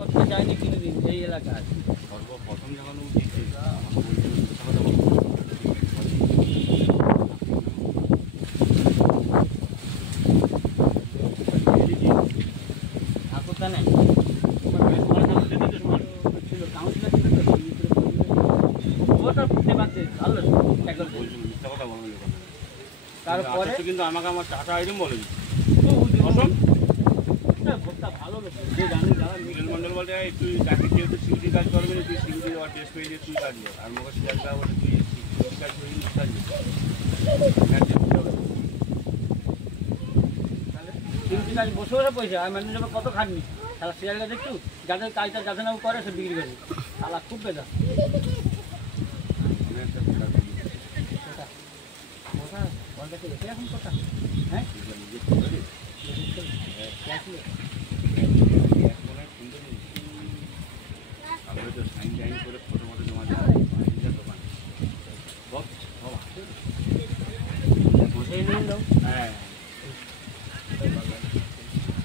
করতে চাইনি কোনোদিন এই এলাকায়। সর্বপ্রথম যখন উঠেছে আমাকে বলছিল মিথ্যা কথা বলবো ঠাকুরটা নেই মিথ্যা কথা বলবো তারপরে কিন্তু আমাকে আমার টাটা আইটেম বলে দিচ্ছে ভালো যে জানি যারা মিলন মন্ডল বলতে তুই চাকরি যেহেতু সিকিউরিটি কাজ করবি না তুই সিকিউরিটি দেওয়ার টেস্ট পেয়ে তুই কাজ কর আর আমাকে সিকিউরিটি বলে তুই সিকিউরিটি কাজ করবি না কাজ সিকিউরিটি কাজ বসে বসে পয়সা আর ম্যানেজ যাবে কত খাটনি তাহলে সিরিয়ালটা দেখছু যাদের কাজটা যাদের নাম করে সে বিক্রি করে তাহলে খুব বেদা এখন কথা হ্যাঁ আমরা তো সাইন টাইন করে ফটো মতো জমা দেওয়া দোকান বসেই নিয়ে যাও হ্যাঁ